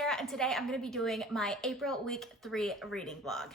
Sarah, and today I'm going to be doing my April week 3 reading vlog.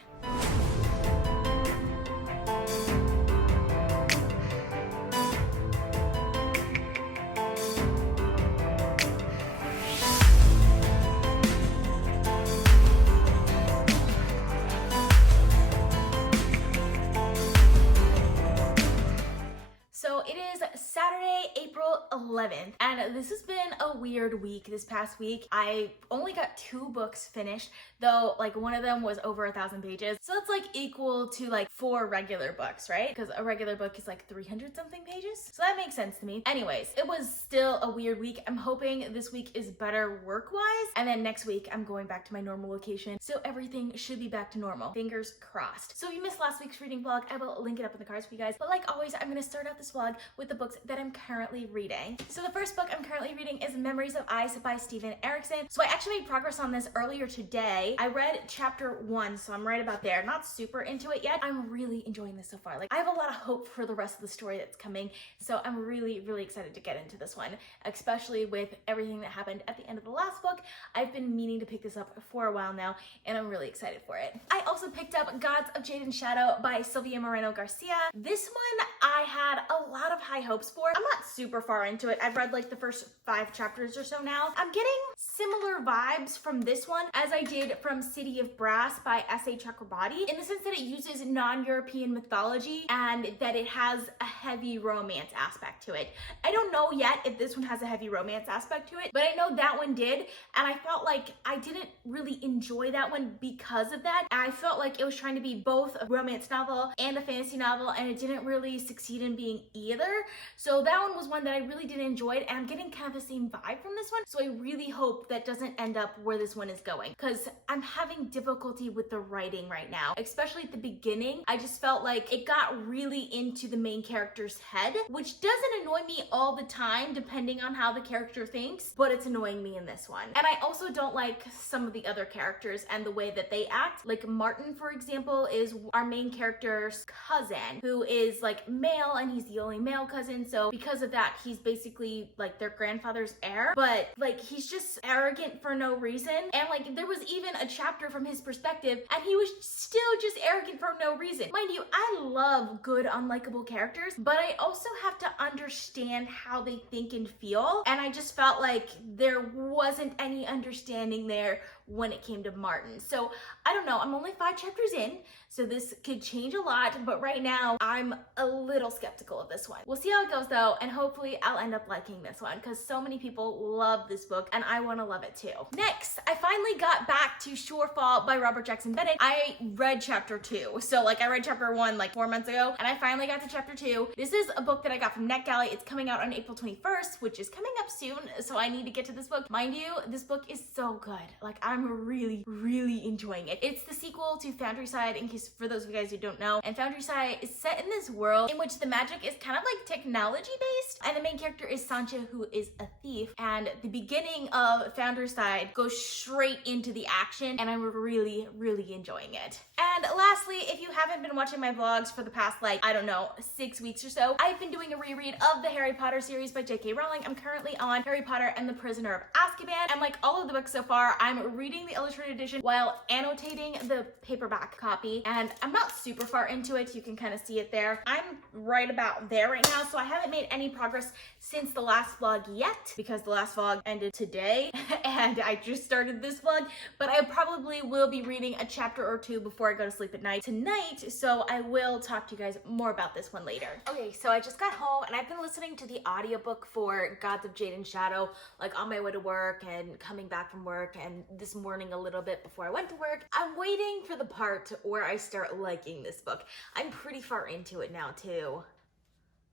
So it is Saturday, April 11th, and this has been a weird week this past week. I only got 2 books finished, though like one of them was over 1,000 pages. So it's like equal to like 4 regular books, right? Because a regular book is like 300 something pages. So that makes sense to me. Anyways, it was still a weird week. I'm hoping this week is better work-wise, and then next week I'm going back to my normal location. So everything should be back to normal. Fingers crossed. So if you missed last week's reading vlog, I will link it up in the cards for you guys. But like always, I'm gonna start out this vlog with the books that I'm currently reading. So the first book I'm currently reading is Memories of Ice by Steven Erikson. So I actually made progress on this earlier today. I read chapter 1, so I'm right about there. Not super into it yet. I'm really enjoying this so far. Like I have a lot of hope for the rest of the story that's coming. So I'm really excited to get into this one, especially with everything that happened at the end of the last book. I've been meaning to pick this up for a while now, and I'm really excited for it. I also picked up Gods of Jade and Shadow by Silvia Moreno Garcia. This one I had a lot of high hopes for. I'm not super far into it. I've read like the first 5 chapters or so now. I'm getting similar vibes from this one as I did from City of Brass by S.A. Chakrabarti, in the sense that it uses non-European mythology and that it has a heavy romance aspect to it. I don't know yet if this one has a heavy romance aspect to it, but I know that one did, and I felt like I didn't really enjoy that one because of that. I felt like it was trying to be both a romance novel and a fantasy novel, and it didn't really succeed in being either. So that one was one that I really did enjoy, and I'm getting kind of the same vibe from this one. So I really hope that doesn't end up where this one is going, because I'm having difficulty with the writing right now, especially at the beginning. I just felt like it got really into the main character's head, which doesn't annoy me all the time depending on how the character thinks, but it's annoying me in this one. And I also don't like some of the other characters and the way that they act. Like Martin, for example, is our main character's cousin, who is like male, and he's the only male cousin. So because of that, he's basically like their grandfather's heir, but like he's just arrogant for no reason. And like there was even a chapter from his perspective, and he was still just arrogant for no reason. Mind you, I love good unlikable characters, but I also have to understand how they think and feel, and I just felt like there wasn't any understanding there when it came to Martin. So I don't know, I'm only 5 chapters in, so this could change a lot, but right now I'm a little skeptical of this one. We'll see how it goes though, and hopefully I'll end up liking this one, because so many people love this book and I want to love it too. Next, I finally got back to Shorefall by Robert Jackson Bennett. I read chapter 2, so like I read chapter 1 like 4 months ago, and I finally got to chapter 2. This is a book that I got from NetGalley. It's coming out on April 21st, which is coming up soon, so I need to get to this book. Mind you, this book is so good. Like I'm really enjoying it. It's the sequel to Foundryside, in case for those of you guys who don't know, and Foundryside is set in this world in which the magic is kind of like technology based, and the main character is Sancha, who is a thief, and the beginning of Foundryside goes straight into the action, and I'm really enjoying it. And lastly, if you haven't been watching my vlogs for the past like, I don't know, 6 weeks or so, I've been doing a reread of the Harry Potter series by J.K. Rowling. I'm currently on Harry Potter and the Prisoner of Azkaban, and like all of the books so far, I'm reading the illustrated edition while annotating the paperback copy, and I'm not super far into it. You can kind of see it there. I'm right about there right now, so I haven't made any progress since the last vlog yet, because the last vlog ended today and I just started this vlog, but I probably will be reading a chapter or 2 before I go to sleep at night tonight, so I will talk to you guys more about this one later. Okay, so I just got home and I've been listening to the audiobook for Gods of Jade and Shadow, like on my way to work and coming back from work, and this morning a little bit before I went to work. I'm waiting for the part where I start liking this book. I'm pretty far into it now too.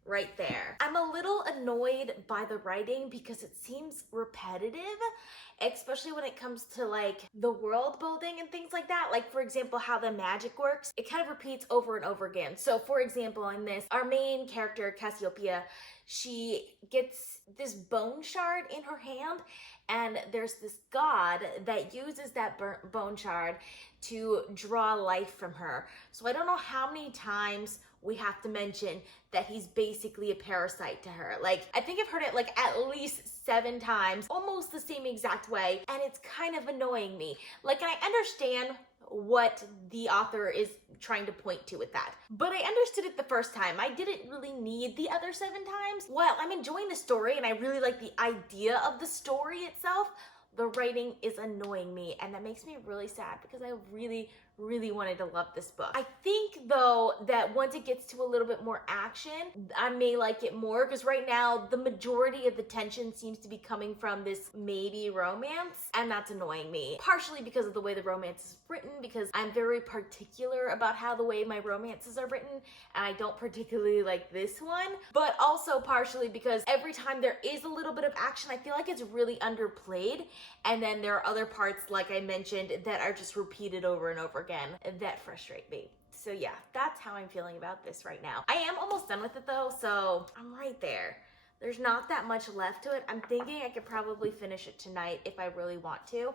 Right there. I'm a little annoyed by the writing because it seems repetitive, especially when it comes to like the world building and things like that. Like for example, how the magic works. It kind of repeats over and over again. So for example, in this, our main character, Cassiopeia, she gets this bone shard in her hand, and there's this god that uses that bone shard to draw life from her. So I don't know how many times we have to mention that he's basically a parasite to her. Like, I think I've heard it like at least 7 times, almost the same exact way, and it's kind of annoying me. Like, I understand what the author is trying to point to with that, but I understood it the first time. I didn't really need the other 7 times. Well, I'm enjoying the story and I really like the idea of the story itself. The writing is annoying me, and that makes me really sad because I really wanted to love this book. I think though that once it gets to a little bit more action, I may like it more, because right now the majority of the tension seems to be coming from this maybe romance, and that's annoying me. Partially because of the way the romance is written, because I'm very particular about how the way my romances are written, and I don't particularly like this one, but also partially because every time there is a little bit of action, I feel like it's really underplayed, and then there are other parts, like I mentioned, that are just repeated over and over again that frustrate me. So yeah, that's how I'm feeling about this right now. I am almost done with it though, so I'm right there. There's not that much left to it. I'm thinking I could probably finish it tonight if I really want to,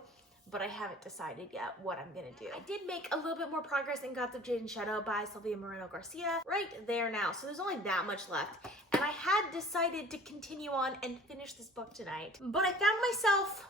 but I haven't decided yet what I'm gonna do. I did make a little bit more progress in Gods of Jade and Shadow by Silvia Moreno Garcia right there now, so there's only that much left, and I had decided to continue on and finish this book tonight, but I found myself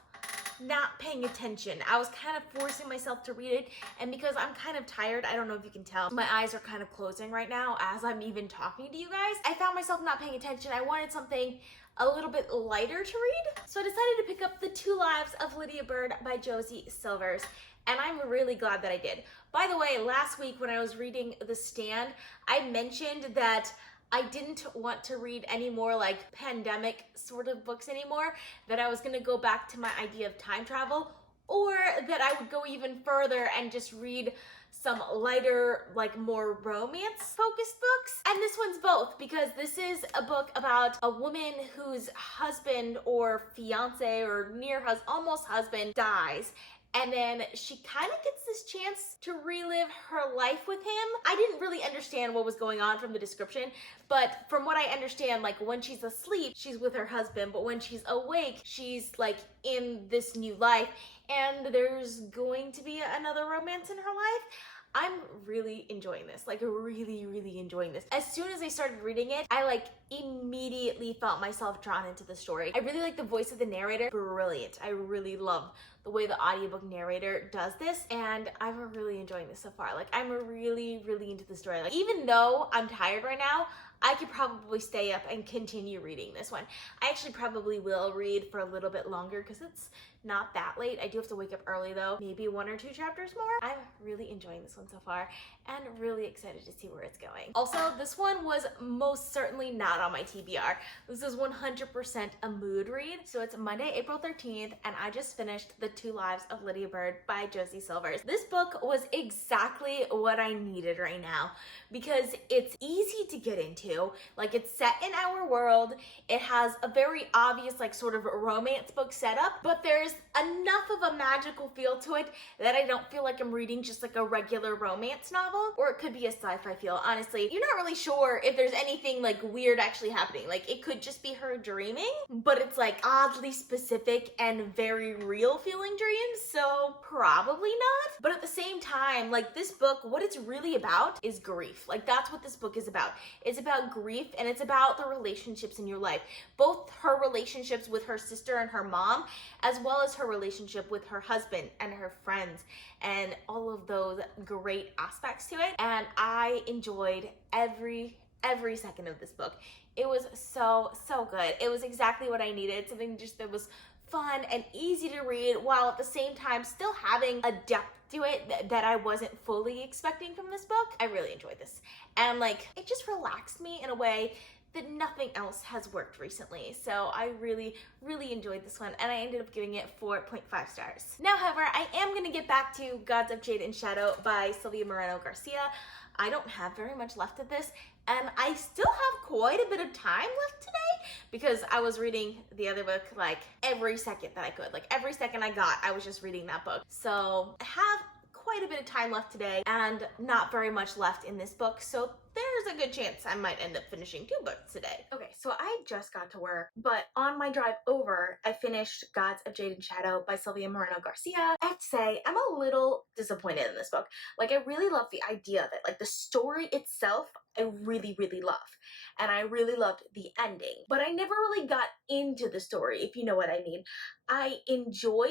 not paying attention. I was kind of forcing myself to read it, and because I'm kind of tired, I don't know if you can tell, my eyes are kind of closing right now as I'm even talking to you guys. I found myself not paying attention. I wanted something a little bit lighter to read, so I decided to pick up The Two Lives of Lydia Bird by Josie Silvers, and I'm really glad that I did. By the way, last week when I was reading The Stand, I mentioned that I didn't want to read any more like pandemic sort of books anymore, that I was gonna go back to my idea of time travel, or that I would go even further and just read some lighter, like more romance focused books. And this one's both, because this is a book about a woman whose husband or fiance or almost husband dies. And then she kind of gets this chance to relive her life with him. I didn't really understand what was going on from the description, but from what I understand, like when she's asleep, she's with her husband, but when she's awake, she's like in this new life, and there's going to be another romance in her life. I'm really enjoying this, like really enjoying this. As soon as I started reading it, I like immediately felt myself drawn into the story. I really like the voice of the narrator, brilliant. I really love the way the audiobook narrator does this, and I'm really enjoying this so far. Like, I'm really into the story. Like, even though I'm tired right now, I could probably stay up and continue reading this one. I actually probably will read for a little bit longer because it's not that late. I do have to wake up early though, maybe 1 or 2 chapters more. I'm really enjoying this one so far and really excited to see where it's going. Also, this one was most certainly not on my TBR. This is 100% a mood read. So it's Monday, April 13th, and I just finished The Two Lives of Lydia Bird by Josie Silvers. This book was exactly what I needed right now because it's easy to get into. Like, it's set in our world. It has a very obvious, like, sort of romance book setup, but there's enough of a magical feel to it that I don't feel like I'm reading just like a regular romance novel, or it could be a sci-fi feel. Honestly, you're not really sure if there's anything like weird actually happening. Like, it could just be her dreaming, but it's like oddly specific and very real feeling dreams, so probably not. But at the same time, like, this book, what it's really about is grief. Like, that's what this book is about. It's about grief, and it's about the relationships in your life. Both her relationships with her sister and her mom, as well as her relationship with her husband and her friends, and all of those great aspects to it. And I enjoyed every second of this book. It was so good. It was exactly what I needed, something just that was fun and easy to read, while at the same time still having a depth to it that I wasn't fully expecting from this book. I really enjoyed this, and like, it just relaxed me in a way that nothing else has worked recently. So I really enjoyed this one, and I ended up giving it 4.5 stars. Now, however, I am gonna get back to Gods of Jade and Shadow by Silvia Moreno Garcia. I don't have very much left of this, and I still have quite a bit of time left today because I was reading the other book like every second that I could. Like, every second I got, I was just reading that book. So I have quite a bit of time left today and not very much left in this book, so there's there's a good chance I might end up finishing 2 books today. Okay, so I just got to work, but on my drive over, I finished Gods of Jade and Shadow by Silvia and Moreno Garcia. I have to say, I'm a little disappointed in this book. Like, I really love the idea of it. Like, the story itself, I really, really love. And I really loved the ending. But I never really got into the story, if you know what I mean. I enjoyed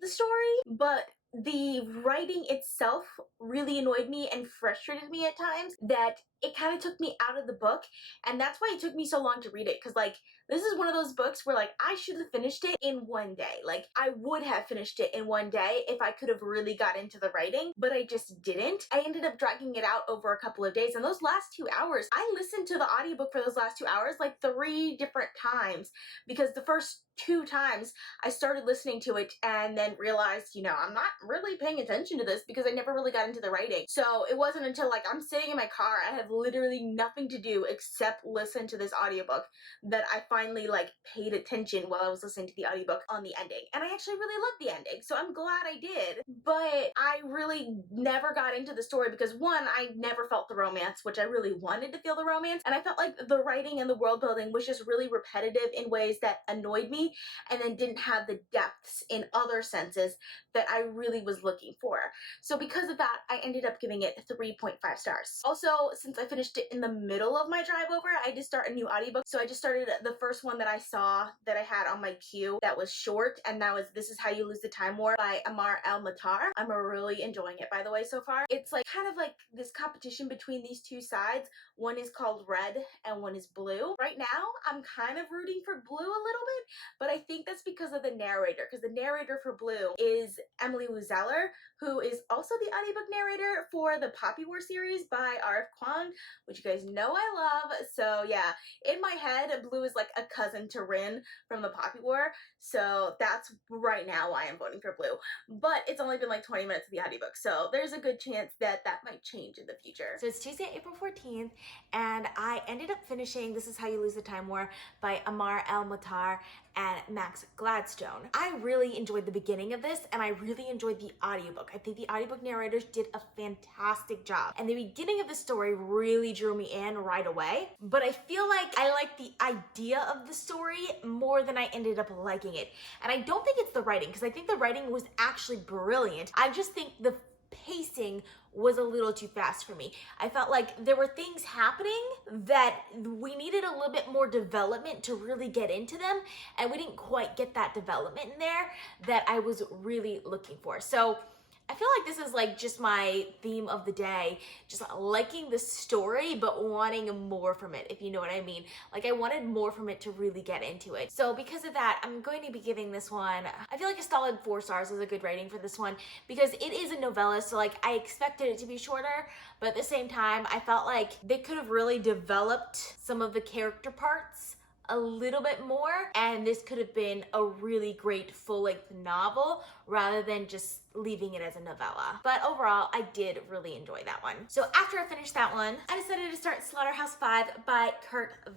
the story, but the writing itself really annoyed me and frustrated me at times, that it kind of took me out of the book, and that's why it took me so long to read it, because like this is one of those books where like I should have finished it in one day. Like I would have finished it in one day if I could have really got into the writing, but I just didn't. I ended up dragging it out over a couple of days, and those last 2 hours, I listened to the audiobook for those last 2 hours like 3 different times, because the first 2 times I started listening to it and then realized, you know, I'm not really paying attention to this because I never really got into the writing. So it wasn't until like I'm sitting in my car, I have literally nothing to do except listen to this audiobook, that I finally like paid attention while I was listening to the audiobook on the ending. And I actually really loved the ending, so I'm glad I did. But I really never got into the story because, one, I never felt the romance, which I really wanted to feel the romance, and I felt like the writing and the world building was just really repetitive in ways that annoyed me, and then didn't have the depths in other senses that I really was looking for. So because of that, I ended up giving it 3.5 stars. Also, since I finished it in the middle of my drive over, I did start a new audiobook. So I just started the first one that I saw that I had on my queue that was short, and that was This Is How You Lose the Time War by Amal El-Mohtar. I'm really enjoying it, by the way, so far. It's like kind of like this competition between these 2 sides. One is called red and one is blue. Right now, I'm kind of rooting for blue a little bit, but I think that's because of the narrator, because the narrator for blue is Emily Wuzeller, who is also the audiobook narrator for the Poppy War series by R.F. Kuang, which you guys know I love. So yeah, in my head, blue is like a cousin to Rin from the Poppy War, so that's right now why I'm voting for blue. But it's only been like 20 minutes of the audiobook, so there's a good chance that that might change in the future. So it's Tuesday, April 14th, and I ended up finishing This Is How You Lose the Time War by Amal El-Mohtar and Max Gladstone. I really enjoyed the beginning of this, and I really enjoyed the audiobook. I think the audiobook narrators did a fantastic job, and the beginning of the story really drew me in right away. But I feel like I liked the idea of the story more than I ended up liking it. And I don't think it's the writing, because I think the writing was actually brilliant. I just think the pacing was a little too fast for me. I felt like there were things happening that we needed a little bit more development to really get into them, and we didn't quite get that development in there that I was really looking for. So I feel like this is like just my theme of the day, just liking the story but wanting more from it, if you know what I mean. Like I wanted more from it to really get into it. So because of that, I'm going to be giving this one, I feel like a solid 4 stars is a good rating for this one, because it is a novella, so like I expected it to be shorter, but at the same time, I felt like they could have really developed some of the character parts a little bit more, and this could have been a really great full-length novel rather than just leaving it as a novella. But overall, I did really enjoy that one. So after I finished that one, I decided to start Slaughterhouse-Five by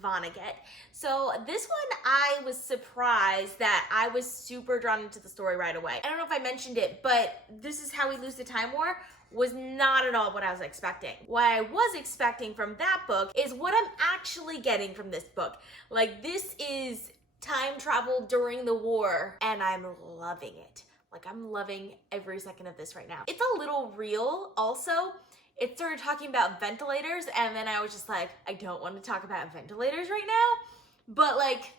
Vonnegut. So this one, I was surprised that I was super drawn into the story right away. I don't know if I mentioned it, but This Is How We Lose the Time War was not at all what I was expecting. What I was expecting from that book is what I'm actually getting from this book. Like, this is time travel during the war, and I'm loving it. Like, I'm loving every second of this right now. It's a little real also. It started talking about ventilators, and then I was just like, I don't want to talk about ventilators right now. But like,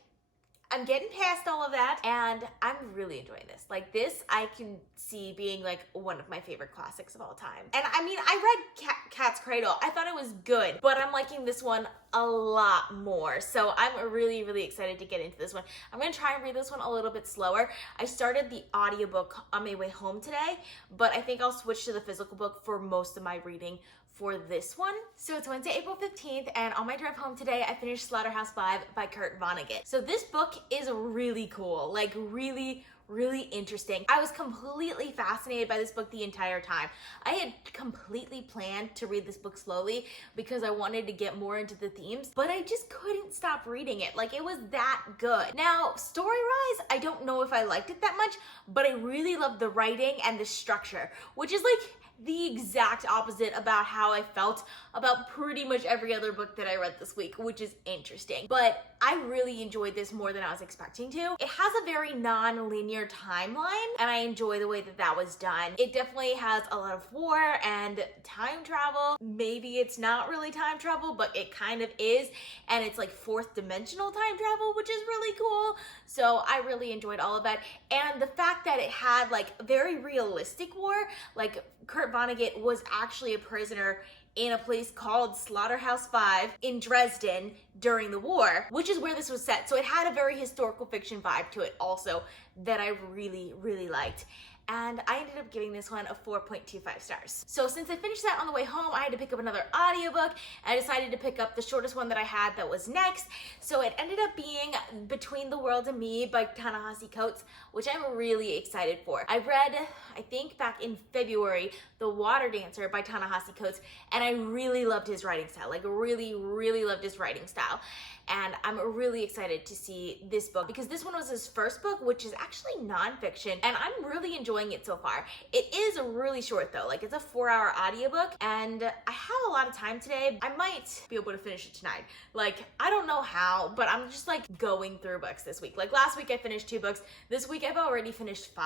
I'm getting past all of that, and I'm really enjoying this. Like, this I can see being like one of my favorite classics of all time. And I mean, I read Cat's Cradle. I thought it was good, but I'm liking this one a lot more. So I'm really, really excited to get into this one. I'm gonna try and read this one a little bit slower. I started the audiobook on my way home today, but I think I'll switch to the physical book for most of my reading for this one. So it's Wednesday, April 15th, and on my drive home today, I finished Slaughterhouse-Five by Vonnegut. So this book is really cool, like really, really interesting. I was completely fascinated by this book the entire time. I had completely planned to read this book slowly because I wanted to get more into the themes, but I just couldn't stop reading it. Like, it was that good. Now, story-wise, I don't know if I liked it that much, but I really loved the writing and the structure, which is like the exact opposite about how I felt about pretty much every other book that I read this week, which is interesting. But I really enjoyed this more than I was expecting to. It has a very non-linear timeline, and I enjoy the way that that was done. It definitely has a lot of war and time travel. Maybe it's not really time travel, but it kind of is, and it's like fourth dimensional time travel, which is really cool. So I really enjoyed all of that. And the fact that it had like very realistic war, like Kurt Vonnegut was actually a prisoner in a place called Slaughterhouse-Five in Dresden during the war, which is where this was set. So it had a very historical fiction vibe to it also that I really, really liked. And I ended up giving this one a 4.25 stars. So since I finished that on the way home, I had to pick up another audiobook. I decided to pick up the shortest one that I had that was next. So it ended up being Between the World and Me by Ta-Nehisi Coates, which I'm really excited for. I read, I think back in February, The Water Dancer by Ta-Nehisi Coates, and I really loved his writing style, like really, really loved his writing style. And I'm really excited to see this book because this one was his first book, which is actually nonfiction, and I'm really enjoying it so far. It is really short though, like it's a 4-hour audiobook, and I have a lot of time today. I might be able to finish it tonight. Like, I don't know how, but I'm just like going through books this week. Like last week I finished 2 books. This week I've already finished 5.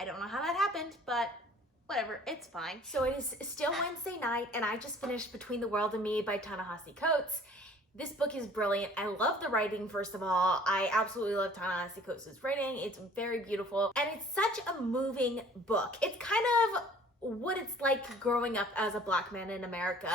I don't know how that happened, but whatever, it's fine. So it is still Wednesday night, and I just finished Between the World and Me by Ta-Nehisi Coates. This book is brilliant. I love the writing, first of all. I absolutely love Ta-Nehisi Coates' writing. It's very beautiful, and it's such a moving book. It's kind of what it's like growing up as a Black man in America,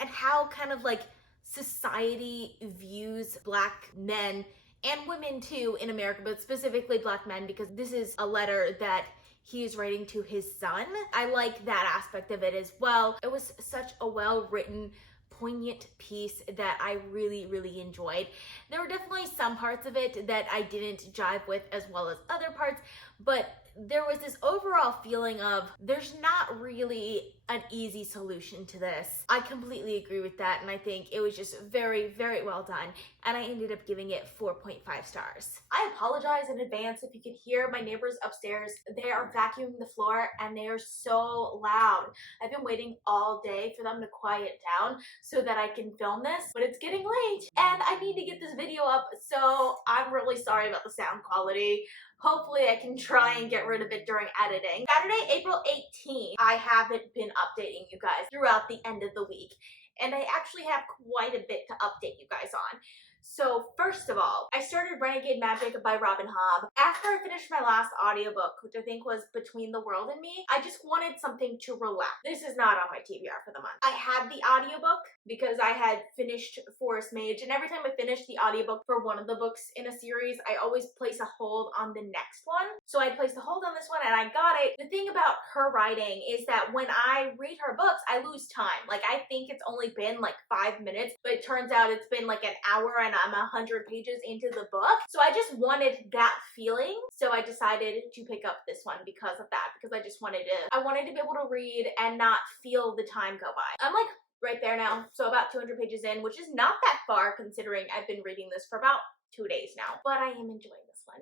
and how kind of like society views Black men and women too in America, but specifically Black men, because this is a letter that he is writing to his son. I like that aspect of it as well. It was such a well-written, poignant piece that I really, really enjoyed. There were definitely some parts of it that I didn't jive with as well as other parts, but there was this overall feeling of there's not really an easy solution to this. I completely agree with that, and I think it was just very, very well done, and I ended up giving it 4.5 stars. I apologize in advance if you could hear my neighbors upstairs. They are vacuuming the floor, and they are so loud. I've been waiting all day for them to quiet down so that I can film this, but it's getting late, and I need to get this video up, so I'm really sorry about the sound quality. Hopefully I can try and get rid of it during editing. Saturday, April 18th, I haven't been updating you guys throughout the end of the week, and I actually have quite a bit to update you guys on. So first of all, I started Renegade Magic by Hobb. After I finished my last audiobook, which I think was Between the World and Me, I just wanted something to relax. This is not on my TBR for the month. I had the audiobook because I had finished Forest Mage, and every time I finish the audiobook for one of the books in a series, I always place a hold on the next one. So I placed a hold on this one and I got it. The thing about her writing is that when I read her books, I lose time. Like, I think it's only been like 5 minutes, but it turns out it's been like an hour and I'm 100 pages into the book. So I just wanted that feeling. So I decided to pick up this one because of that, because I just wanted to, I wanted to be able to read and not feel the time go by. I'm like right there now, so about 200 pages in, which is not that far considering I've been reading this for about 2 days now, but I am enjoying this one.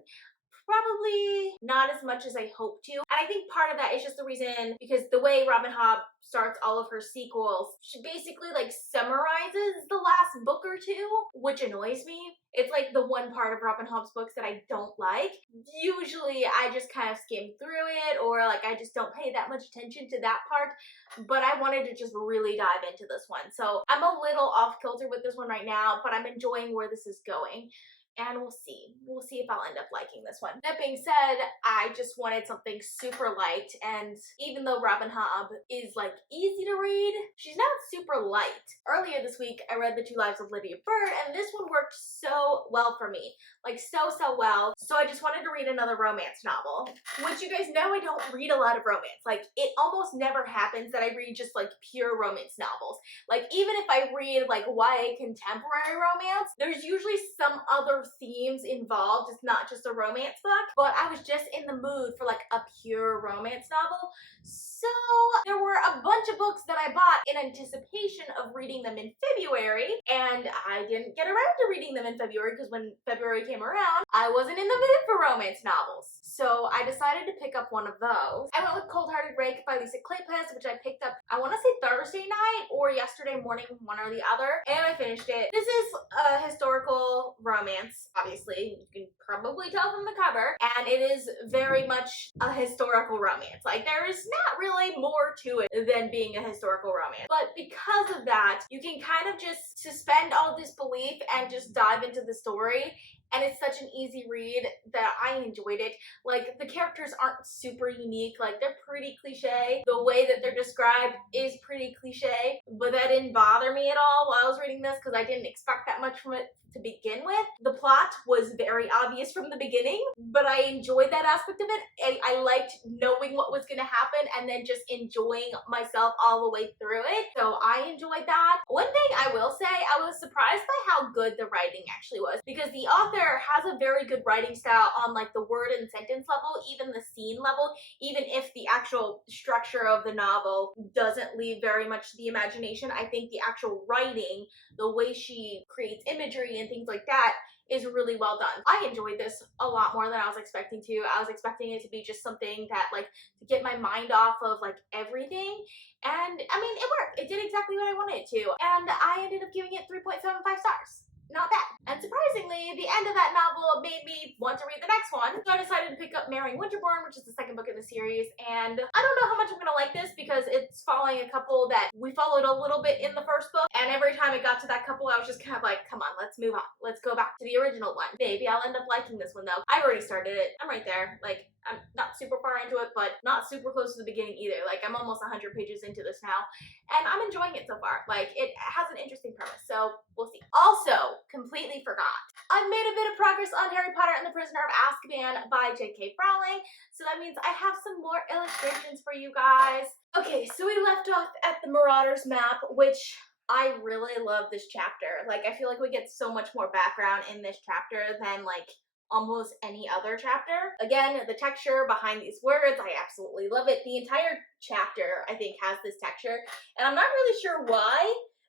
Probably not as much as I hope to. And I think part of that is just the reason because the way Hobb starts all of her sequels, she basically like summarizes the last book or two, which annoys me. It's like the one part of Hobb's books that I don't like. Usually I just kind of skim through it, or like I just don't pay that much attention to that part, but I wanted to just really dive into this one. So I'm a little off kilter with this one right now, but I'm enjoying where this is going. And we'll see. We'll see if I'll end up liking this one. That being said, I just wanted something super light, and even though Hobb is like easy to read, she's not super light. Earlier this week, I read The Two Lives of Lydia Bird, and this one worked so well for me. Like so well. So I just wanted to read another romance novel, which you guys know I don't read a lot of romance. Like, it almost never happens that I read just like pure romance novels. Like, even if I read like YA contemporary romance, there's usually some other themes involved. It's not just a romance book, but I was just in the mood for like a pure a romance novel. So there were a bunch of books that I bought in anticipation of reading them in February, and I didn't get around to reading them in February because when February came around, I wasn't in the mood for romance novels. So I decided to pick up one of those. I went with Cold-Hearted Rake by Babysitter Kleypas, which I picked up, I want to say Thursday night or yesterday morning, one or the other, and I finished it. This is a historical romance, obviously. You can probably tell from the cover, and it is very much a historical romance. Like, there is not really more to it than being a historical romance. But because of that, you can kind of just suspend all disbelief and just dive into the story. And it's such an easy read that I enjoyed it. Like, the characters aren't super unique. Like, they're pretty cliche. The way that they're described is pretty cliche. But that didn't bother me at all while I was reading this because I didn't expect that much from it to begin with. The plot was very obvious from the beginning, but I enjoyed that aspect of it. I liked knowing what was going to happen and then just enjoying myself all the way through it. So I enjoyed that. One thing I will say, I was surprised by how good the writing actually was, because the author has a very good writing style on like the word and sentence level, even the scene level, even if the actual structure of the novel doesn't leave very much to the imagination. I think the actual writing, the way she creates imagery and things like that, is really well done. I enjoyed this a lot more than I was expecting to. I was expecting it to be just something that, like, to get my mind off of like everything, and I mean, it worked. It did exactly what I wanted it to, and I ended up giving it 3.75 stars. Not bad. And surprisingly, the end of that novel made me want to read the next one. So I decided to pick up Marrying Winterborn, which is the second book in the series. And I don't know how much I'm gonna like this because it's following a couple that we followed a little bit in the first book. And every time it got to that couple, I was just kind of like, come on, let's move on. Let's go back to the original one. Maybe I'll end up liking this one though. I've already started it. I'm right there. Like, I'm not super far into it, but not super close to the beginning either. Like, I'm almost 100 pages into this now, and I'm enjoying it so far. Like, it has an interesting premise, so we'll see. Also, completely forgot, I've made a bit of progress on Harry Potter and the Prisoner of Azkaban by J.K. Rowling, so that means I have some more illustrations for you guys. Okay, so we left off at the Marauders Map, which I really love this chapter. Like, I feel like we get so much more background in this chapter than, like, almost any other chapter. Again, the texture behind these words, I absolutely love it. The entire chapter, I think, has this texture, and I'm not really sure why,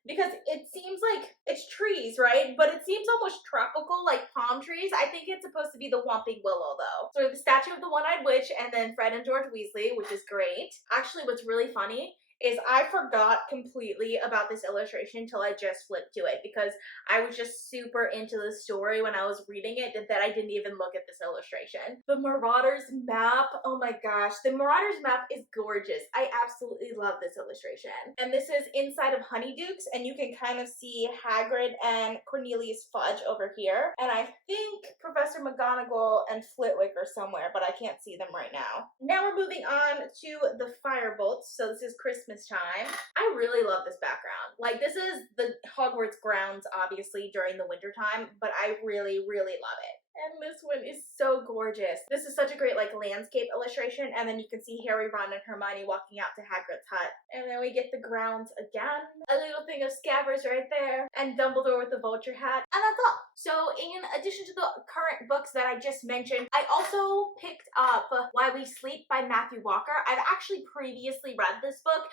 because it seems like it's trees, right? But it seems almost tropical, like palm trees. I think it's supposed to be the Whomping Willow, though. So the statue of the One-Eyed Witch, and then Fred and George Weasley, which is great. Actually, what's really funny is I forgot completely about this illustration until I just flipped to it, because I was just super into the story when I was reading it that I didn't even look at this illustration. The Marauders Map, oh my gosh, the Marauders Map is gorgeous. I absolutely love this illustration. And this is inside of Honeydukes, and you can kind of see Hagrid and Cornelius Fudge over here. And I think Professor McGonagall and Flitwick are somewhere, but I can't see them right now. Now we're moving on to the Firebolts. So this is Christmas time. I really love this background. Like, this is the Hogwarts grounds, obviously, during the winter time, but I really, really love it. And this one is so gorgeous. This is such a great, like, landscape illustration, and then you can see Harry, Ron, and Hermione walking out to Hagrid's hut. And then we get the grounds again. A little thing of Scabbers right there, and Dumbledore with the vulture hat, and that's all. So in addition to the current books that I just mentioned, I also picked up Why We Sleep by Matthew Walker. I've actually previously read this book,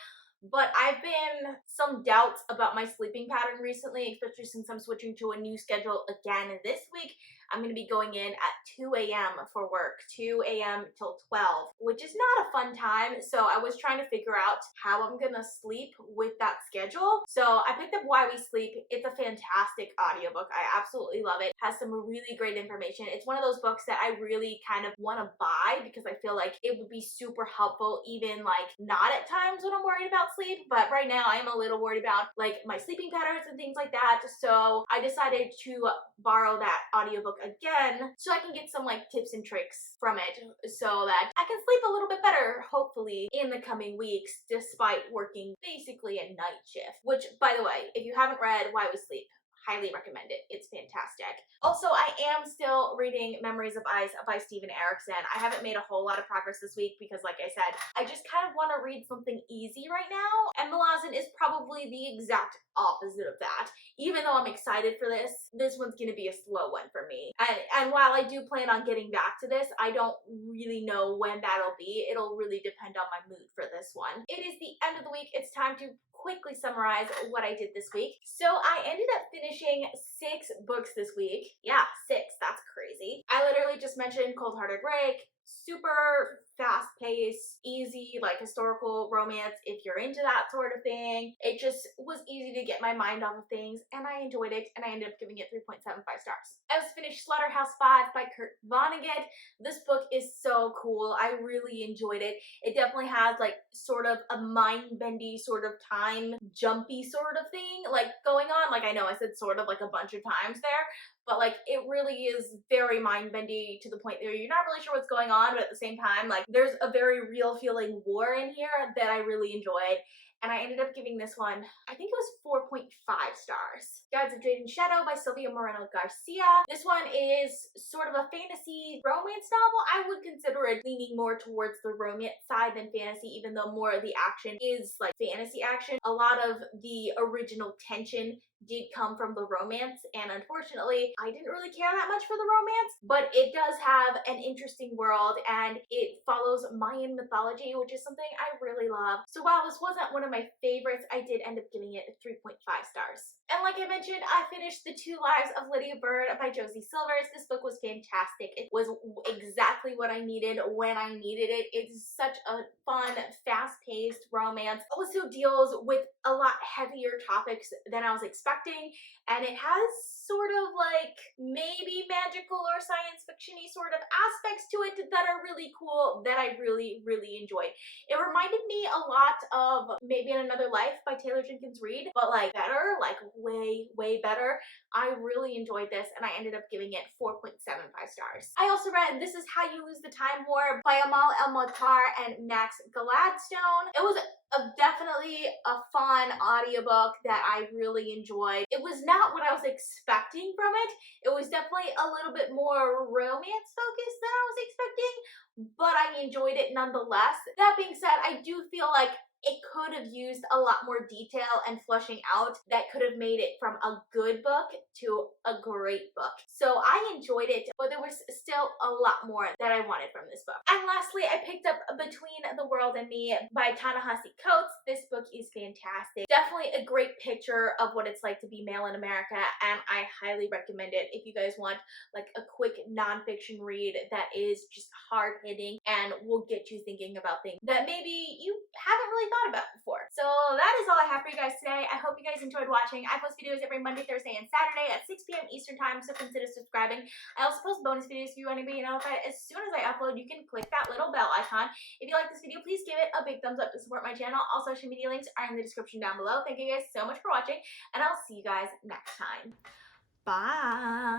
but I've been some doubts about my sleeping pattern recently, especially since I'm switching to a new schedule again this week. I'm going to be going in at 2 a.m. for work, 2 a.m. till 12, which is not a fun time. So I was trying to figure out how I'm going to sleep with that schedule. So I picked up Why We Sleep. It's a fantastic audiobook. I absolutely love it. It has some really great information. It's one of those books that I really kind of want to buy because I feel like it would be super helpful, even like not at times when I'm worried about sleep, but right now I am a little worried about like my sleeping patterns and things like that. So I decided to borrow that audiobook again so I can get some like tips and tricks from it so that I can sleep a little bit better, hopefully, in the coming weeks, despite working basically a night shift. Which, by the way, if you haven't read Why We Sleep, highly recommend it. It's fantastic. Also, I am still reading Memories of Ice by Steven Erikson. I haven't made a whole lot of progress this week because, like I said, I just kind of want to read something easy right now. And and Malazan is probably the exact opposite of that. Even though I'm excited for this one's gonna be a slow one for me. And while I do plan on getting back to this, I don't really know when that'll be. It'll really depend on my mood for this one. It is the end of the week. It's time to quickly summarize what I did this week. So I ended up finishing 6 books this week. Yeah, 6. That's crazy. I literally just mentioned Cold Hearted Rake. Super fast-paced, easy, like historical romance if you're into that sort of thing. It just was easy to get my mind off of things, and I enjoyed it, and I ended up giving it 3.75 stars. I also finished Slaughterhouse-Five by Vonnegut. This book is so cool. I really enjoyed it. It definitely has like sort of a mind-bendy sort of time jumpy sort of thing like going on. Like I know I said sort of like a bunch of times there, but like it really is very mind-bendy to the point where you're not really sure what's going on, but at the same time, like there's a very real feeling war in here that I really enjoyed. And I ended up giving this one, I think it was 4.5 stars. Guides of Jade and Shadow by Silvia Moreno Garcia. This one is sort of a fantasy romance novel. I would consider it leaning more towards the romance side than fantasy, even though more of the action is like fantasy action. A lot of the original tension did come from the romance, and unfortunately I didn't really care that much for the romance, but it does have an interesting world and it follows Mayan mythology, which is something I really love. So while this wasn't one of my favorites, I did end up giving it 3.5 stars. And like I mentioned, I finished The Two Lives of Lydia Bird by Josie Silvers. This book was fantastic. It was exactly what I needed when I needed it. It's such a fun, fast-paced romance. Also deals with a lot heavier topics than I was expecting, and it has sort of like maybe magical or science fiction-y sort of aspects to it that are really cool that I really, really enjoyed. It reminded me a lot of Maybe in Another Life by Taylor Jenkins Reid, but like better, like way, way better. I really enjoyed this, and I ended up giving it 4.75 stars. I also read This Is How You Lose the Time War by Amal, El-Mohtar, and Max Gladstone. It was definitely a fun audiobook that I really enjoyed. It was not what I was expecting from it. It was definitely a little bit more romance focused than I was expecting, but I enjoyed it nonetheless. That being said, I do feel like it could have used a lot more detail and fleshing out that could have made it from a good book to a great book. So I enjoyed it, but there was still a lot more that I wanted from this book. And lastly, I picked up Between the World and Me by Ta-Nehisi. This book is fantastic. Definitely a great picture of what it's like to be male in America, and I highly recommend it if you guys want like a quick nonfiction read that is just hard-hitting and will get you thinking about things that maybe you haven't really thought about before. So that is all I have for you guys today. I hope you guys enjoyed watching. I post videos every Monday, Thursday, and Saturday at 6 p.m. Eastern time, so consider subscribing. I also post bonus videos if you want to be notified as soon as I upload. You can click that little bell icon. If you like this video, please give it a big thumbs up to support my channel. All social media links are in the description down below. Thank you guys so much for watching, and I'll see you guys next time. Bye!